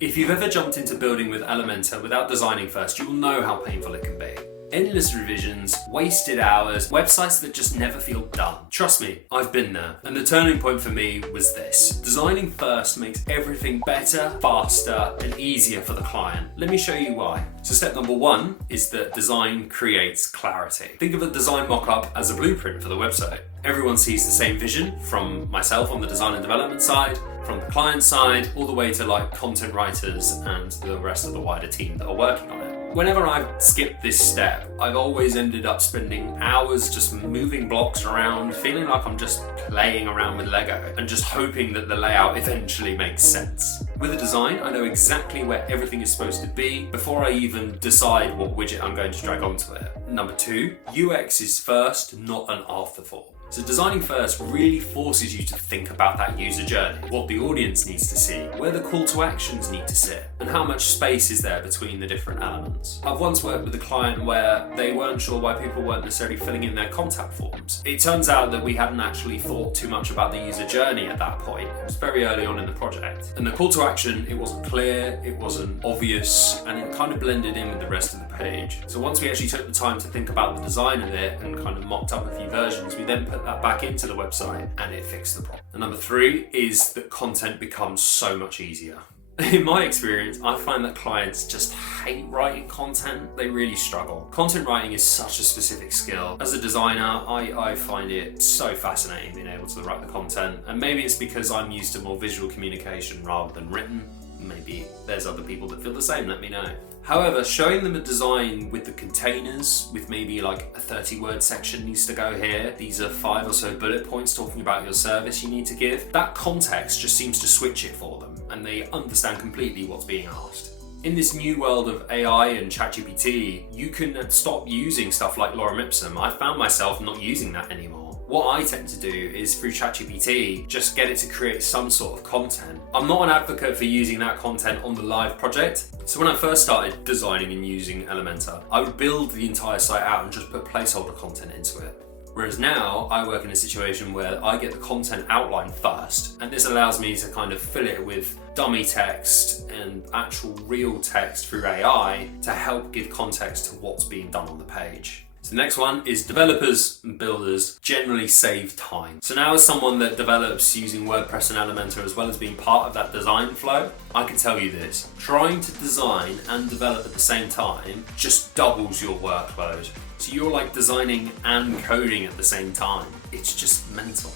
If you've ever jumped into building with Elementor without designing first, you'll know how painful it can be. Endless revisions, wasted hours, websites that just never feel done. Trust me, I've been there. And the turning point for me was this. Designing first makes everything better, faster, and easier for the client. Let me show you why. So step number one is that design creates clarity. Think of a design mock-up as a blueprint for the website. Everyone sees the same vision, from myself on the design and development side, from the client side, all the way to like content writers and the rest of the wider team that are working on it. Whenever I've skipped this step, I've always ended up spending hours just moving blocks around, feeling like I'm just playing around with Lego and just hoping that the layout eventually makes sense. With a design, I know exactly where everything is supposed to be before I even decide what widget I'm going to drag onto it. Number two, UX is first, not an afterthought. So designing first really forces you to think about that user journey, what the audience needs to see, where the call to actions need to sit, and how much space is there between the different elements. I've once worked with a client where they weren't sure why people weren't necessarily filling in their contact forms. It turns out that we hadn't actually thought too much about the user journey at that point. It was very early on in the project. And the call to action, it wasn't clear, it wasn't obvious, and it kind of blended in with the rest of the page. So once we actually took the time to think about the design of it and kind of mocked up a few versions, we then put that back into the website and it fixed the problem. And number three is that content becomes so much easier. In my experience, I find that clients just hate writing content. They really struggle. Content writing is such a specific skill. As a designer, I find it so fascinating being able to write the content. And maybe it's because I'm used to more visual communication rather than written. Maybe there's other people that feel the same, let me know. However, showing them a design with the containers, with maybe like a 30-word section needs to go here, these are 5 or so bullet points talking about your service you need to give, that context just seems to switch it for them, and they understand completely what's being asked. In this new world of AI and ChatGPT, you can stop using stuff like lorem ipsum. I found myself not using that anymore. What I tend to do is through ChatGPT, just get it to create some sort of content. I'm not an advocate for using that content on the live project. So when I first started designing and using Elementor, I would build the entire site out and just put placeholder content into it. Whereas now I work in a situation where I get the content outline first, and this allows me to kind of fill it with dummy text and actual real text through AI to help give context to what's being done on the page. So the next one is developers and builders generally save time. So now as someone that develops using WordPress and Elementor as well as being part of that design flow, I can tell you this, trying to design and develop at the same time just doubles your workload. So you're like designing and coding at the same time. It's just mental.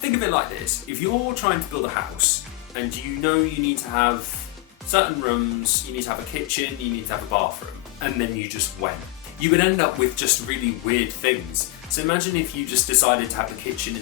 Think of it like this, if you're trying to build a house and you know you need to have certain rooms, you need to have a kitchen, you need to have a bathroom, and then you just went, you would end up with just really weird things. So imagine if you just decided to have the kitchen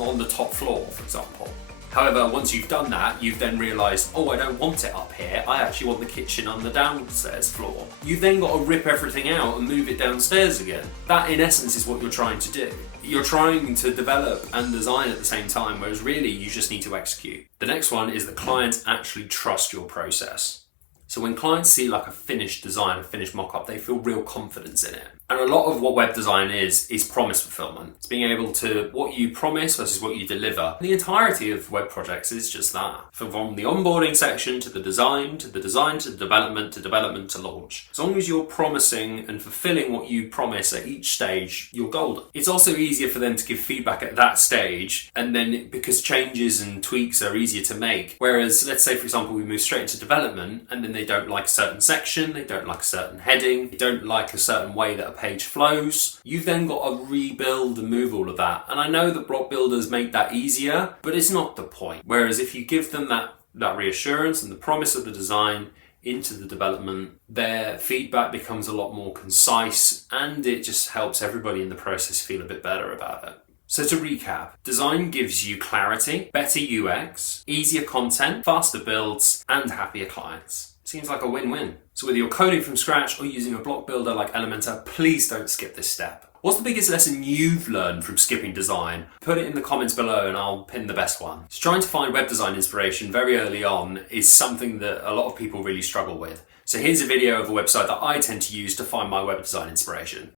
on the top floor, for example. However, once you've done that, you've then realised, oh, I don't want it up here, I actually want the kitchen on the downstairs floor. You've then got to rip everything out and move it downstairs again. That, in essence, is what you're trying to do. You're trying to develop and design at the same time, whereas really you just need to execute. The next one is that clients actually trust your process. So when clients see like a finished design, a finished mock-up, they feel real confidence in it. And a lot of what web design is promise fulfillment. It's being able to, what you promise versus what you deliver. The entirety of web projects is just that. From the onboarding section to the design, to the development, to launch. As long as you're promising and fulfilling what you promise at each stage, you're golden. It's also easier for them to give feedback at that stage, and then because changes and tweaks are easier to make. Whereas, let's say, for example, we move straight into development, and then they don't like a certain section, they don't like a certain heading, they don't like a certain way that a page flows, you've then got to rebuild and move all of that. And I know that block builders make that easier, but it's not the point. Whereas if you give them that reassurance and the promise of the design into the development, their feedback becomes a lot more concise and it just helps everybody in the process feel a bit better about it. So to recap, design gives you clarity, better UX, easier content, faster builds, and happier clients. Seems like a win-win. So whether you're coding from scratch or using a block builder like Elementor, please don't skip this step. What's the biggest lesson you've learned from skipping design? Put it in the comments below and I'll pin the best one. So trying to find web design inspiration very early on is something that a lot of people really struggle with. So here's a video of a website that I tend to use to find my web design inspiration.